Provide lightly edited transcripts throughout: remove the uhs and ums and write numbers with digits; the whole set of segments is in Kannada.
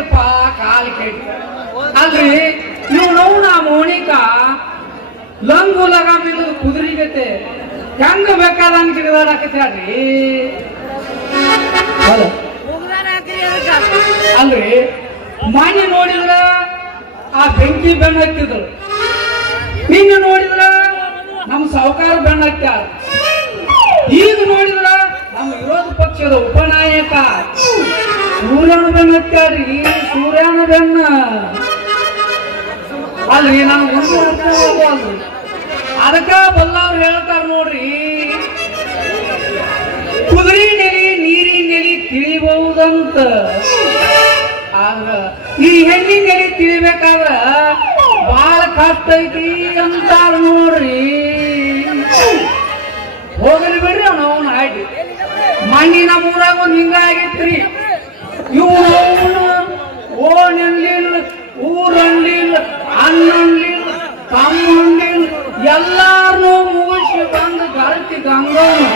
ಕೆಟ್ಟಪ್ಪ ಕಾಲು ಕೆಟ್ಟ ಅಲ್ರಿ ನೀವು ನೋವು ನಾ ಮೋನಿಕ ಲಂಗು ಲಗ ಬಿದ್ದು ಕುದುರಿಗತೆ ಹೆಂಗ ಬೇಕಾದಂಗ ಜಿಗದಾಡಕತ್ಯಾಡ್ರಿ ಅಲ್ರಿ ಮನೆ ನೋಡಿದ್ರ ಆ ಬೆಂಕಿ ಬೆಣ್ಣ ಹತ್ತಿದ್ರು ನಿನ್ನ ನೋಡಿದ್ರ ನಮ್ಮ ಸಾಹುಕಾರ ಬೆಣ್ಣ ಹತ್ಯಾರ ಈಗ ನೋಡಿದ್ರ ನಮ್ಮ ವಿರೋಧ ಪಕ್ಷದ ಉಪನಾಯಕ ಸೂರ್ಯನ ಬೆಣ್ಣ ಹತ್ಯಾಡ್ರಿ ಸೂರ್ಯನ ಬೆಣ್ಣ ಅಲ್ರಿ ನಾನು ಒಂದು ಅರ್ಥ ಅಲ್ರಿ ಅದಕ್ಕ ಬಲ್ಲವ್ರು ಹೇಳ್ತಾರ ನೋಡ್ರಿ ಕುದುರೆ ನೆಲಿ ನೀರಿನ ನೆಲಿ ತಿಳಿಬಹುದಂತ ಆದ್ರ ಈ ಹೆಣ್ಣಿನ ನೆಲಿ ತಿಳಿಬೇಕಾದ್ರ ಬಹಳ ಕಷ್ಟ ಐತಿ ಅಂತಾರ ನೋಡ್ರಿ ಹೋಗಲಿ ಬಿಡ್ರಿ ಅವನ ಹಾಡಿ ಮಣ್ಣಿನ ಊರಾಗ ಒಂದ್ ಹಿಂಗ ಆಗಿತ್ರಿ ಇವನು ಓಣನ್ಲಿಲ್ಲ ಊರನ್ಲಿಲ್ಲ ಅಣ್ಣನ್ಲಿಲ್ಲ ತಮ್ಮನ್ಲಿಲ್ಲ ಎಲ್ಲಾರನ್ನೂ ಮುಗಿಸಿ ಬಂದು ಗರ್ತಿ ಗಂಗವನು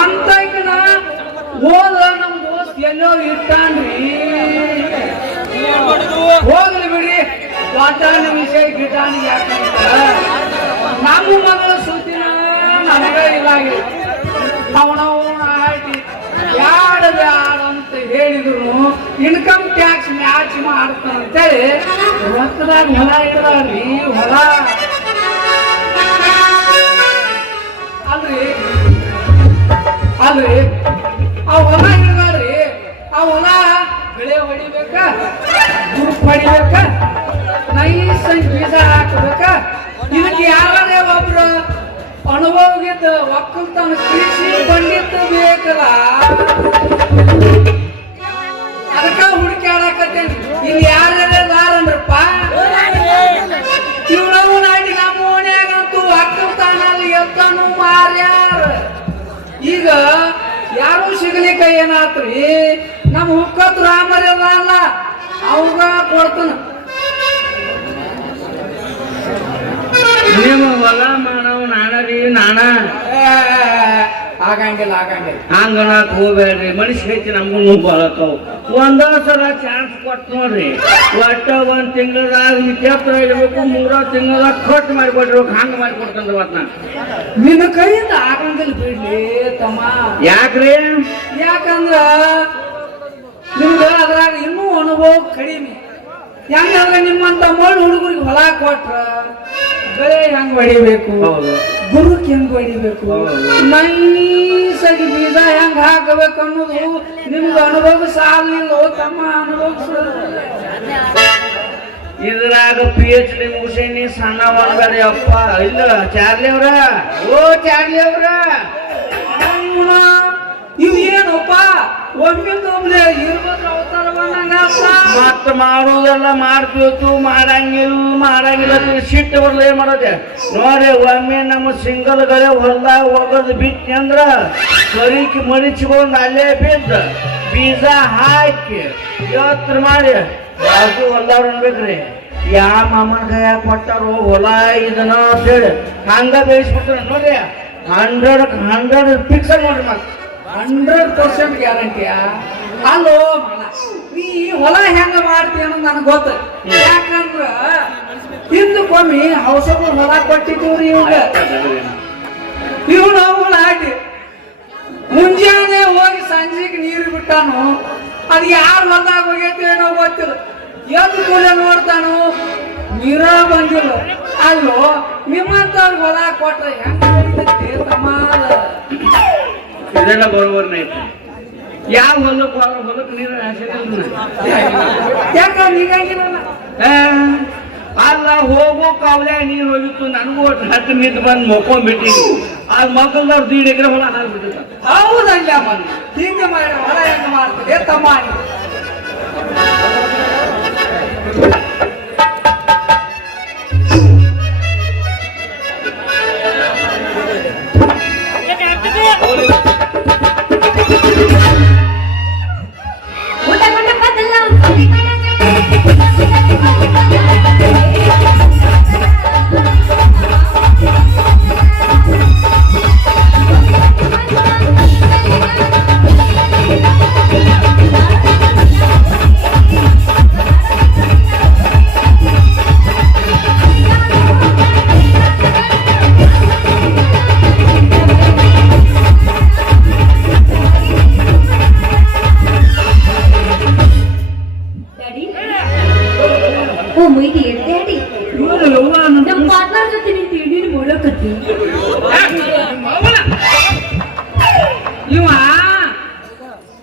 ಅಂತಕನ ಹೋದ ನಮ್ ದೋಸ್ತ್ ಎಲ್ಲೋ ಇಟ್ಟಾನ್ರಿ ಹೋಗ್ಲಿ ಬಿಡಿ ದೊಡ್ಡ ವಿಷಯ ಗಿಟಾನಿ ಯಾಕಂತ ನಮ್ಮ ಮಗಳ ಸುದ್ದಿನ ನಮಗ ಇದಾಗಿ ಅವನವನ ಆಯ್ತು ಬ್ಯಾಡ ಬ್ಯಾಡ ಅಂತ ಹೇಳಿದ್ರು ಇನ್ಕಮ್ ಟ್ಯಾಕ್ಸ್ ಮ್ಯಾಚ್ ಮಾಡ್ತಾನಂತೇಳಿ ರೊಕ್ಕದಾಗ ಹೊಲ ಇಡದಾರ್ರಿ ಹೊಲ ಅಲ್ರಿ ಅಲ್ರಿ ಆ ಹೊಲ ಹಿಡ್ದಾರ್ರಿ ಆ ಹೊಲ ಬೆಳೆ ಹೊಡಿಬೇಕ ಗುರುಪ್ ಹೊಡಿಬೇಕ ನೈಸ್ ಬೀಜ ಹಾಕಬೇಕ ಇದಕ್ಕೆ ಯಾರೇ ಒಬ್ರು ಅನುಭವಗಿದ್ದ ಒಕ್ಕಲ್ತನ ಕೃಷಿ ಪಂಡಿತ ಬೇಕಲ್ಲ ಅದಕ್ಕ ಹುಡುಕಾಡಕತ್ತೇನೆ ಇಲ್ಲಿ ಯಾರ್ಯಾರಪ್ಪ ಇವ್ರವು ನಾಡಿ ನಮ್ಮ ಓಣ್ಯಾಗಂತೂ ಒಕ್ಕಲ್ತನಲ್ಲಿ ಎತ್ತನು ಮಾರ್ಯಾರ ಈಗ ಯಾರು ಸಿಗಲಿಕ್ಕ ಏನಾತ್ರಿ ನಮ್ಮ ಹುಕ್ಕತ್ ರಾಮರಲ್ಲ ಅವಾಗ ಕೊಡ್ತಾನ ನೀವು ಹೊಲ ಮಾಡವ್ ನಾನರಿ ನಾನ ಆಗಂಗಿಲ್ಲ ಹಂಗನಕ್ ಹೋಗ್ಬೇಡ್ರಿ ಮನುಷ್ಯ ಐತಿ ನಮಗೂ ಬಳಕವ್ ಒಂದ ಸಲ ಚಾನ್ಸ್ ಕೊಟ್ಟು ನೋಡ್ರಿ ಒಟ್ಟ ಒಂದ್ ತಿಂಗಳದಾಗ ಇತ್ಯತ್ರ ಇರ್ಬೇಕು 3 ತಿಂಗಳದಾಗ ಕಟ್ ಮಾಡಿಕೊಡ್ರಿ ಹಂಗ ಮಾಡಿಕೊಡ್ತಂದ್ರ ನಾ ನಿನ್ನ ಕೈಯಿಂದ ಆಗಂಗಿಲ್ಲ ಬಿಡ್ಲಿ ತಮ್ಮ ಯಾಕ್ರಿ ಯಾಕಂದ್ರ ನಿಮ್ಗ ಅದ್ರಾಗ ಇನ್ನೂ ಅನುಭವ ಕಡಿಮೆ ಹೆಂಗಂದ್ರೆ ನಿಮ್ಮಂತ ಮಣ್ಣು ಹುಡುಗರಿಗೆ ಹೊಲ ಕೊಟ್ರ ಬೆಳೆ ಹೆಂಗ್ ಹೊಡಿಬೇಕು ಗುರುಕ್ ಹೆಂಗ್ ಹೊಡಿಬೇಕು ನೈಸಾಗಿ ಬೀಜ ಹೆಂಗ್ ಹಾಕಬೇಕು ಅನ್ನೋದು ನಿಮ್ಗೆ ಅನುಭವ ಸಾಲಿಲ್ಲ ತಮ್ಮ ಅನುಭವ ಇದ್ರಾಗ PhD ಮುಗಿಸೇನಿ ಸಣ್ಣ ಒಂದ್ಬೇಡಿ ಅಪ್ಪ ಇಲ್ಲ ಚಾರ್ಲಿ ಅವ್ರ ಓ ಚಾರ್ಲಿ ಅವ್ರ ಇವ್ ಏನಪ್ಪ ಒಮ್ಮಿಂದೊಮ್ಲೆ ಇರ್ಬೋದು ಅವತಾರ ಬಂದಂಗಪ್ಪ ಮತ್ತ ಮಾಡೋದೆಲ್ಲ ಮಾಡ್ಬೇಕು ಮಾಡಂಗಿಲ್ಲ ಸಿಟ್ಟು ಬರ್ಲ ಏನ್ ಮಾಡೋದೆ ನೋಡ್ರಿ ಒಮ್ಮೆ ನಮ್ಮ ಸಿಂಗಲ್ ಗಳೆ ಹೊಲ್ದಾಗ ಹೋಗೋದು ಬಿಟ್ಟಿ ಅಂದ್ರ ಕರಿಕಿ ಮಡಿಚ್ಕೊಂಡ್ ಅಲ್ಲೇ ಬಿದ್ದ ಬೀಜ ಹಾಕಿ ಇವತ್ತು ಮಾಡಿ ಬಾಜು ಹೊಲ್ದವ್ರು ಅನ್ಬೇಕ್ರಿ ಯಾ ಮಾಮನ ಕೈಯಾಗ ಕೊಟ್ಟಾರೋ ಹೊಲ ಇದನ್ನ ಅಂತೇಳಿ ಹಂಗ ಬೇಯಿಸ್ಬಿಟ್ರ ನೋಡ್ರಿ 100 ಫಿಕ್ಸ್ ನೋಡ್ರಿ ಮತ್ತೆ 100% ಗ್ಯಾರಂಟಿಯ ಅಲ್ಲೋ ನೀ ಹೊಲ ಹೆಂಗ ಮಾಡ್ತೀಯ ಅನ್ನೋದು ನನಗೆ ಗೊತ್ತ ಯಾಕಂದ್ರ ಹಿಂದಕ್ಕೊಮ್ಮೆ ಹೌಸಗಳು ಹೊಲ ಕೊಟ್ಟಿದ್ದೀವ್ರಿ ಇವನು ಅವಳ ಆಟಿ ಮುಂಜಾನೆ ಹೋಗಿ ಸಂಜೆಗೆ ನೀರು ಬಿಟ್ಟಾನು ಅದು ಯಾರು ಹೊಲದಾಗ ಹೋಗೈತಿ ಏನೋ ಗೊತ್ತಿಲ್ಲ ಎದ್ದು ಕೂಡ ನೋಡ್ತಾನು ನೀರ ಬಂದಿಲ್ಲ ಅಲ್ಲೋ ನಿಮ್ಮಂತವ್ರು ಹೊಲ ಕೊಟ್ರೆ ಹೆಂಗ ತಮಾಲ ಇದೆಲ್ಲ ಬರೋಬರ್ನ ಐತಿ ಯಾವ ಹೊಲಕ್ಕೆ ನೀರು ಅಲ್ಲ ಹೋಗೋ ಕಾವಲೆ ನೀರು ಹೋಗಿತ್ತು ನನಗೂ ಹತ್ತು ನಿಂತು ಬಂದು ಮೊಕ್ಕೊಂಡ್ಬಿಟ್ಟಿನಿ ಅದು ಮಕ್ಕಳದವ್ರು 1.5 ಎಕರೆ ಹೊಲ ಹಾಕ್ಬಿಟ್ಟಿರ್ತಾರೆ ಹೌದಲ್ಲ ಬಂದು ಹಿಂಗೆ ಮಾಡಿ ಹೊಲ ಹೆಂಗ ಮಾಡ್ತದೆ ತಮ್ಮ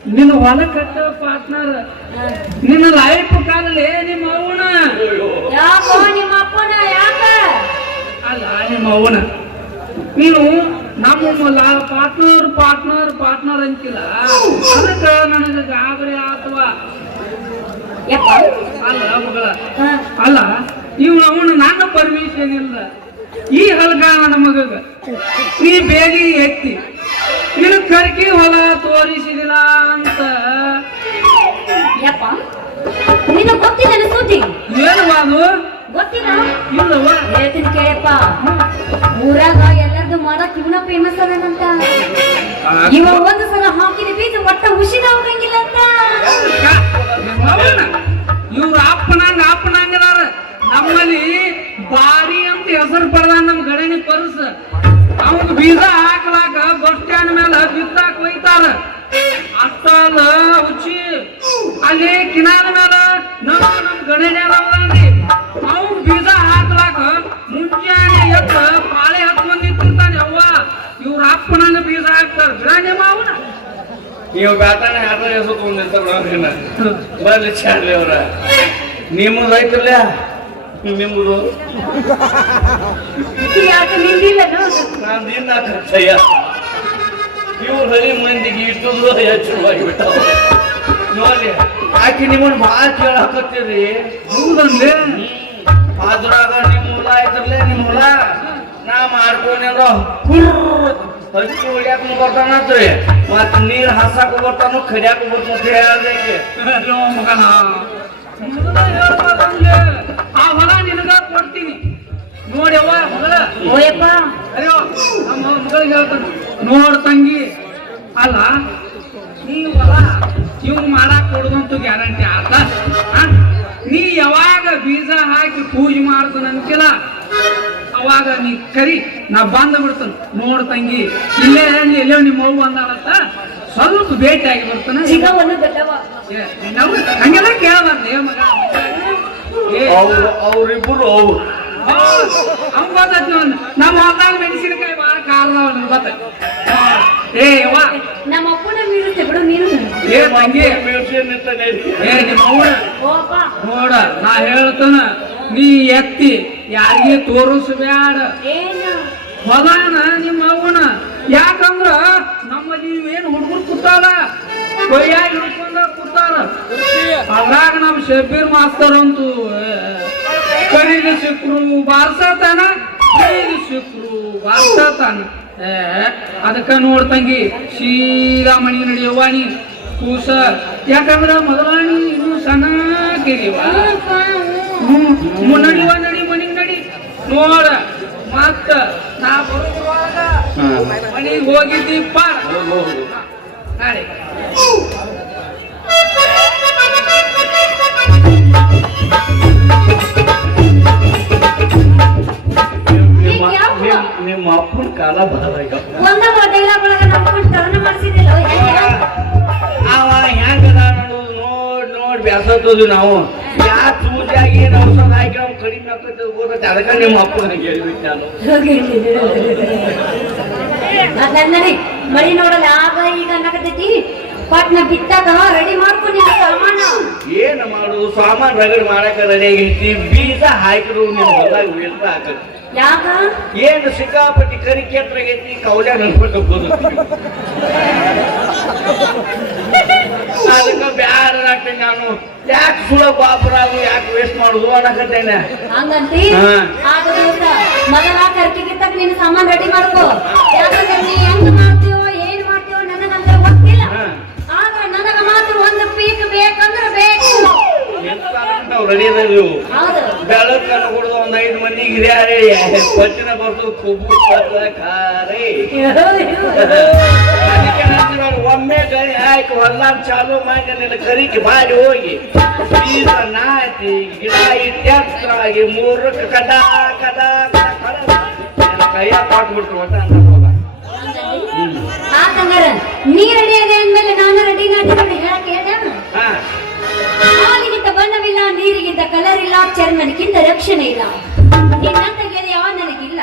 ನಿನ್ನ ಹೊಲ ಕಟ್ಟ ಪಾರ್ಟ್ನರ್ ನಿನ್ನ ಲೈಫ್ ಕಾಲಲ್ಲಿ ನಿಮ್ಮ ಅವನ ಯಾಕೋ ನಿಮ್ಮ ಅಪ್ಪನ ಯಾಕ ಅಲ್ಲ ನಿಮ್ಮ ಅವನ ನೀನು ನಮ್ಮ ಪಾರ್ಟ್ನರ್ ಪಾರ್ಟ್ನರ್ ಪಾರ್ಟ್ನರ್ ಅಂತಿಲ್ಲ ಅದಕ್ಕೆ ನನಗೆ ಗಾಬರಿ ಅಥವಾ ಯಪ್ಪ ಅಲ್ಲ ಮಗಳ ಅಲ್ಲ ಇವ್ ಅವನು ನನ್ನ ಪರ್ಮಿಷನ್ ಇಲ್ಲ ಈ ಹಲ್ಗಾನ ನಮಗ ನೀ ಬೇಲಿ ಎತ್ತಿ ನೀನು ಕರ್ಕಿ ಹೊಲ ತೋರಿಸಿದಿಲ್ಲ ಅಂತ ಯಪ್ಪ ನಿನ್ನ ಗೊತ್ತಿದೆ ಸುದ್ದಿ ಏನು ಅದು ಗೊತ್ತಿಲ್ಲ ಇಲ್ಲವ ಹೇಳ್ತೀನಿ ಕೇಳಪ್ಪ ಊರಾಗ ಎಲ್ಲರದು ಮಾಡಕ್ ಇವನ ಫೇಮಸ್ ಅದನಂತ ಇವ ಒಂದು ಸಲ ಹಾಕಿದ ಬೀಜ ಒಟ್ಟ ಹುಷಿನ ಹೋಗಂಗಿಲ್ಲ ಅಂತ ಇವ್ರ ಅಪ್ಪನಂಗದಾರ ನಮ್ಮಲ್ಲಿ ಬಾರಿ ಅಂತ ಹೆಸರು ಪಡೆದ ನಮ್ ಗಣನಿ ಪರ್ಸ ಅವಾಗ ಬೀಜ ಹಾಕ್ಲಾಕ ಬಸ್ ಸ್ಟ್ಯಾಂಡ್ ಮೇಲೆ ಬಿತ್ತಾಕ್ ಒಯ್ತಾರ ಅಷ್ಟಲ್ಲ ಹುಚ್ಚಿ ಅಲ್ಲಿ ಕಿನಾಲ ಮೇಲೆ ನಮ್ ಗಣನಿ ಅದಾವ್ರಿ ಅವ್ನು ಬೀಜ ಹಾಕ್ಲಾಕ ಮುಂಜಾನೆ ಎತ್ತ ಪಾಳೆ ಹತ್ಕೊಂಡ್ ನಿಂತಿರ್ತಾನೆ ಅವ್ವ ಇವ್ರ ಅಪ್ಪನಂಗ ಬೀಜ ಹಾಕ್ತಾರ ಗಣನಿ ಮಾವನ ನೀವು ಬ್ಯಾತಾನೆ ಯಾರ ಹೆಸರು ತೊಗೊಂಡಿರ್ತಾರ ಬರ್ಲಿ ಚಾಡ್ರಿ ಅವ್ರ ನಿಮ್ಮದು ಐತ್ರಲ್ಲ ನಿಮ್ಮದು ಯಾಕೆ ನಿಂದಿಲ್ಲ ನಾನು ನಿನ್ನ ಖರ್ಚಯ್ಯ ಇವ್ರು ಹರಿ ಮಂದಿಗೆ ಇಟ್ಟುದು ಹೆಚ್ಚುವಾಗಿ ಬಿಟ್ಟಾವ ನೋಡಿ ಆಕೆ ನಿಮ್ಮನ್ನ ಭಾಳ ಕೇಳಾಕತ್ತೀರಿ ಹೌದಂದ್ರೆ ಅದ್ರಾಗ ನಿಮ್ಮ ಹೊಲ ಐತ್ರಲ್ಲೇ ನಿಮ್ಮ ಹೊಲ ನಾ ಮಾಡ್ಕೊಂಡ್ರ ಹಚ್ಚಿ ಹೊಡ್ಯಾಕ ಬರ್ತಾನತ್ರಿ ಮತ್ ನೀರ್ ಹಾಸಾಕ ಬರ್ತಾನು ಕಡ್ಯಾಕ ಬರ್ತಾನ ಹೇಳ್ದಕ್ಕೆ ಆ ಹೊಲ ನಿನಗ ಕೊಡ್ತೀನಿ ನೋಡಿ ಅವ್ವ ಮಗಳ ಓಯಪ್ಪ ಅಯ್ಯೋ ನಮ್ಮ ಮಗಳಿಗೆ ಹೇಳ್ತಾನೆ ನೋಡ್ ತಂಗಿ ಅಲ್ಲ ನೀ ಹೊಲ ಇವ್ ಮಾಡಾಕ್ ಕೊಡುದಂತೂ ಗ್ಯಾರಂಟಿ ಆತ ನೀ ಯಾವಾಗ ಬೀಜ ಹಾಕಿ ಪೂಜೆ ಮಾಡ್ತಾನ ಅಂತಿಲ್ಲ ಅವಾಗ ನೀ ಕರಿ ನಾ ಬಂದ ಬಿಡ್ತಾನ ನೋಡ್ ತಂಗಿ ಇಲ್ಲೇ ಎಲ್ಲೋ ನಿಮ್ಮ ಅವ್ವ ಅಂದಾಳತ್ತ ಸ್ವಲ್ಪ ಭೇಟಿ ಆಗಿ ಬರ್ತಾನ ಸಿಗವನು ಬೆಟ್ಟವ ನಾವು ಹಂಗೆಲ್ಲ ಕೇಳಬಾರ್ದು ಮಗ ಅವ್ರಿಬ್ರು ಅವ್ರು ಅವ್ನು ಗೊತ್ತೈತಿ ನಮ್ಮ ಹೊಲ್ದಾಗ ಮೆಣಸಿನಕಾಯಿ ಭಾಳ ಕಾರದವ ಗೊತ್ತ ಏ ಅವ್ವ ನಮ್ಮ ಅಪ್ಪನ ಮೀರುತ್ತೆ ಬಿಡು ನೀನು ಏ ತಂಗಿ ಏ ನಿಮ್ಮ ಅವ್ವ ಓಪ್ಪ ನೋಡ ನಾ ಹೇಳ್ತಾನ ನೀ ಎತ್ತಿ ಯಾರಿಗೆ ತೋರಿಸ್ಬ್ಯಾಡ ಏನು ಹೊಲಾನ ನಿಮ್ಮ ಅವ್ವನ ಯಾಕಂದ್ರ ನಮ್ಮಲ್ಲಿ ಏನ್ ಹುಡುಗರು ಕೂತಾರ ಕೊಯ್ಯಾಗಿ ಹಿಡ್ಕೊಂಡ ಕೂತಾರ ಅದ್ರಾಗ ನಮ್ ಶಬೀರ್ ಮಾಸ್ತರ್ ಅಂತೂ ಕರಿಗ ಸಿಕ್ರು ಬಾರ್ಸತಾನ ಕರಿಗ ಸಿಕ್ರು ಬಾರ್ಸತಾನ ಅದಕ್ಕ ನೋಡ್ತಂಗಿ ಸೀದಾ ಮನೆಗೆ ನಡಿಯವ್ವ ನೀ ಕೂಸ ಯಾಕಂದ್ರ ಮೊದಲಾಣಿ ಇನ್ನು ಸಣ್ಣ ಕಿರಿವ ನಡಿವ ನಡಿ ಮನಿಗ್ ನಡಿ ನೋಡ ಮತ್ತ ನಾ ಬರುವಾಗ ಮನಿಗ್ ಹೋಗಿದ್ದೀಪ್ಪ ನಾಳೆ ನಿಮ್ಮ ಅಪ್ಪನ ಕಾಲ ಬದಲಾಗ ಒಂದ ಡೈಲಾಗ್ ಒಳಗ ನಮ್ಮ ಟರ್ನ್ ಮಾಡಿಸಿದಿಲ್ಲ ಅವ ಹೆಂಗದ ನೋಡು ನೋಡ್ ಬ್ಯಾಸತ್ತದು ನಾವು ಯಾ ಚೂಜಾಗಿ ಔಷಧ ಹಾಕಿ ನಾವು ಕಡಿಮೆ ಆಗ್ತದೆ ಗೊತ್ತೈತೆ ಅದಕ್ಕೆ ನಿಮ್ಮ ಅಪ್ಪನ ಹೇಳ್ಬಿಟ್ಟು ನಾನು ನನ್ನರಿ ಮಳಿ ನೋಡಲ್ಲ ಆಗ ಈಗ ಅನ್ನಕತ್ತೈತಿ ಪಟ್ನ ಬಿತ್ತಾಗ ರೆಡಿ ಮಾಡ್ಕೊಂಡು ಸಾಮಾನ ಏನ್ ಮಾಡುದು ಸಾಮಾನ್ ರಗಡ್ ಮಾಡಕ ರೆಡಿ ಆಗೈತಿ ಬೀಜ ಹಾಕಿದ್ರು ನಿಮ್ ಹೊಲದಾಗ ಬೀಳ್ತ ಹಾಕತಿ ಯಾಕ ಏನು ಸಿಕ್ಕಾಪಟ್ಟಿ ಕರಿ ಕೆಟ್ರಾಗೈತಿ ಕೌಲ್ಯ ನನ್ಬಿಟ್ಟು ಅದಕ್ಕೆ ಬ್ಯಾರ ಹಾಕ್ತೇನೆ ನಾನು ಯಾಕೆ ಸುಳ ಬಾಪರಾಗು ಯಾಕೆ ವೇಸ್ಟ್ ಮಾಡುದು ಅನ್ನಕತ್ತೇನೆ ಹಂಗಂತಿ ಆಗ ಮೊದಲ ಕರ್ಕಿಗಿತ್ತಕ ನೀನು ಸಾಮಾನ್ ರೆಡಿ ಮಾಡ್ಕೋ ಯಾಕಂದ್ರೆ ನೀ ಹೆಂಗ್ ಮಾಡ್ತೀವೋ ಏನ್ ಮಾಡ್ತೀವೋ ನನಗಂದ್ರೆ ಗೊತ್ತಿಲ್ಲ ಆಗ ನನಗ ಮಾತ್ರ ಒಂದು ಪೀಕ್ ಬೇಕಂದ್ರೆ ಬೇಕು ರೆಡಿ ಅದಾವು ಹೌದು ಬೆಳಕ್ ಕೊಡುದು ಒಂದ್ 5 ಮಂದಿಗೆ ಹಿರಿಯಾರೆ ಪಚ್ಚಿನ ಬರ್ತು ಕೊಬ್ಬು ಖಾರೆ ಅದಕ್ಕೆ ನಾನು ಒಮ್ಮೆ ಗರಿ ಹಾಕಿ ಹೊಲ್ಲಾಗ ಚಾಲು ಮಾಡಿ ನಿನ್ನ ಕರಿಕೆ ಬಾಡಿ ಹೋಗಿ ಬೀಜ ನಾಟಿ ಗಿಡ ಇಟ್ಟಾಗಿ 3 ಕದ ಕದ ಕೈಯ ಕೊಟ್ಬಿಟ್ರು ಅಂತ ಆತಂಗಾರ ನೀ ರೆಡಿ ಆಗಿ ಅಂದ್ಮೇಲೆ ನಾನು ರೆಡಿ ನಾಟಿ ಹೇಳಕ್ಕೆ ಹೇಳ್ದ ಹಾಲಿಗಿಂತ ಬಣ್ಣವಿಲ್ಲ ನೀರಿಗಿಂತ ಕಲರ್ ಇಲ್ಲ ಚರ್ಮನಕ್ಕಿಂತ ರಕ್ಷಣೆ ಇಲ್ಲ ನಿನ್ನಂತ ಗೆಳೆಯ ನನಗಿಲ್ಲ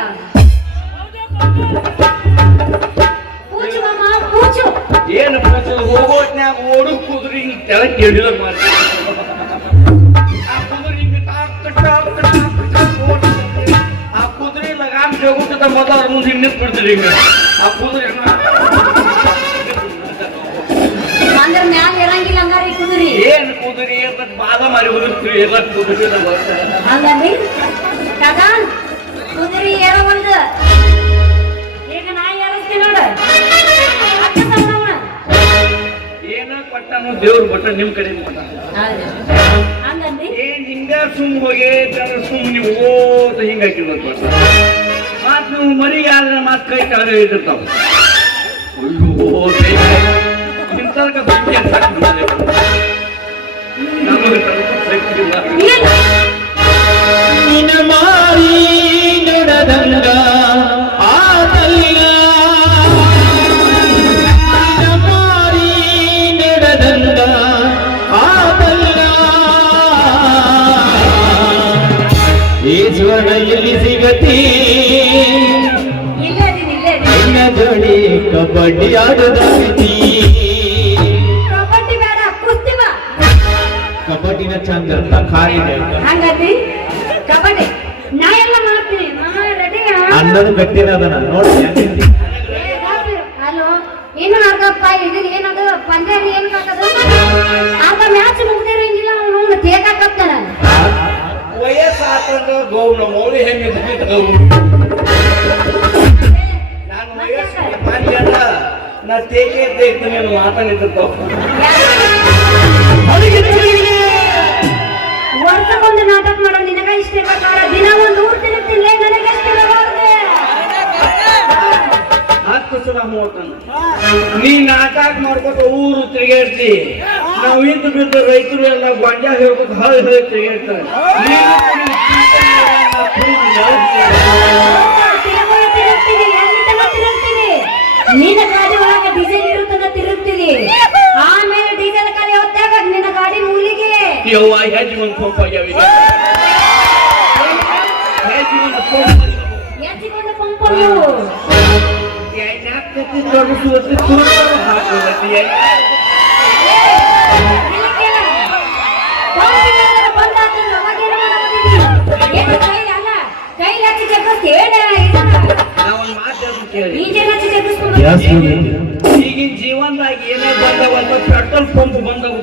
ಪೂಜು ಮಾಮ ಪೂಜು ಏನು ಹೋಗೋತ್ನ್ಯಾಗ ಓಡು ಕುದುರೆ ಹಿಂಗ್ ಕೆಳಗೆ ಕೆಡಿಯೋದ್ ಮಾಡ್ತೀವಿ ಆ ಕುದುರೆ ಹಿಂಗ್ ಟಾಕ್ ಟಾಕ್ ಟಾಕ್ ಟಾಕ್ ಓಡ್ತಿರ್ತೈತಿ. ಆ ಕುದುರೆ ಲಗಾಮ್ ಹೋಗುತ್ತ ಮೊದಲ ಅವ್ರ ಮುಂದೆ ಹಿಂಗ್ ನಿಂತ್ಬಿಡ್ತೀರಿ ಹಿಂಗ ಆ ಕುದುರೆ ಅಂದ್ರೆ ಮ್ಯಾಲ ಇರಂಗಿಲ್ಲ ಹಂಗಾರಿ ಕುದುರಿ ಏನ್ ಕುದುರೆ ಅಂತ ಬಾದ ಮಾರಿ ಹೋಗಿರ್ತೀವಿ ಎಲ್ಲ ಕುದುರೆ ಹಂಗಂದಿ ಕಾಕಾ ಕುದುರಿ ಏರೋ ಒಂದು ಈಗ ನಾ ಏರಿಸ್ತೀನಿ ನೋಡ ಏನ ಕೊಟ್ಟಾನು ದೇವ್ರ ಬಟ್ಟ ನಿಮ್ ಕಡೆ ಕೊಟ್ಟ ಹಂಗಂದಿ ಏನ್ ಹಿಂಗ ಸುಮ್ ಹೋಗಿ ಸುಮ್ ನೀವು ಓಟ ಹಿಂಗ ಹಾಕಿರ್ಬೇಕು ಬಟ್ಟ ಮತ್ ನೀವು ಮರಿ ಆದ್ರೆ ಮತ್ ಕೈ ಕಾಲ ಇಟ್ಟಿರ್ತಾವ ಅಯ್ಯೋ ಇಂತರ್ಗ ಬೆಂಕಿ ಅಂತ ಹಾಕ್ಬಿಡ್ತಾರೆ. ನಮಗೆ ಶಕ್ತಿ ಇಲ್ಲ. ನಿನ್ನ ಮಾರಿ ನುಡದಂಗ ಆದಲ್ಲ ನಿನ್ನ ಮಾರಿ ನುಡದಂಗ ಆದಲ್ಲ ಈಶ್ವರ ಎಲ್ಲಿ ಸಿಗತಿ ಇಲ್ಲೇ ನಿನ್ನ ಜೋಡಿ ಕಬಡ್ಡಿ ಆಡದಾಗತಿ ಕಬಡ್ಡಿ ಬೇಡ ಕುಸ್ತಿ ಬಾ ಕಬಡ್ಡಿನ ಚಂದ ಇರ್ತ ಖಾರಿನ ಹಂಗಂದಿ ಕಬಡ್ಡಿ ನಾ ಎಲ್ಲ ಮಾಡ್ತೀನಿ ರೆಡಿ ಅನ್ನದ ಗಟ್ಟಿನ ಅದನ್ನ ನೋಡಿ ಹಲೋ ಏನು ಆಗಪ್ಪ ಇದನ್ನ ಏನದು ಪಂದ್ಯಾರಿ ಏನು ಹಾಕದು ಆಗ ಮ್ಯಾಚ್ ಮುಗ್ದಿರಂಗಿಲ್ಲ ಅವನು ತೇಕಾಕತ್ತಾನ ವಯಸ್ಸಾತಂದ್ರ ಗೌನ ಮೌಳಿ ಹೆಂಗೆ ಗೌನು ನಾನು ವಯಸ್ಸು ಮಾನ್ಯ ಅಲ್ಲ ನಾ ತೇಕೆ ತೆಗ್ತೀನಿ ಅನ್ನೋ ಮಾತಾಡಿರ್ತಾವ ವರ್ಷಕ್ಕೊಂದು ನಾಟಕ ಮಾಡೋ ನಿನಗ ಇಷ್ಟ ಪ್ರಕಾರ ದಿನ ಒಂದು ಊರ್ ತಿರುಗ್ತಿಲ್ಲ ನನಗೆ ಎಷ್ಟು ಹತ್ತು ಸಲ ಹೋಗ್ತಾನ ನೀ ನಾಟಕ ಮಾಡ್ಕೊತ ಊರು ತಿರುಗಾಡ್ತಿ ನಾವು ಇಂದು ಬಿದ್ದ ರೈತರು ಎಲ್ಲ ಗೊಂಜ ಹೇಳ್ಕೊತ ಹಳೆ ತಿರುಗಾಡ್ತಾರೆ ನಿನ್ನ ಗಾಡಿ ಒಳಗೆ ಡೀಸೆಲ್ ಇರುತ್ತದ ತಿರುಗ್ತಿದಿ ಆಮೇಲೆ ಡೀಸೆಲ್ ಖಾಲಿ ಹೊತ್ತಾಗ ನಿನ್ನ ಗಾಡಿ ಮೂಲಿಗೆ ಯವ್ವ ಹೆಜ್ಜೆ ಒಂದು ಪಂಪ್ ಆಗ್ಯಾವ ಈಗ ಹೆಜ್ಜೆ ಒಂದು ಪಂಪ್ ಎತ್ತಿಕೊಂಡು ಪಂಪರು ಈಗಿನ ಜೀವನದಾಗ ಏನೇ ಬಂದವ ಪೆಟ್ರೋಲ್ ಪಂಪ್ ಬಂದವು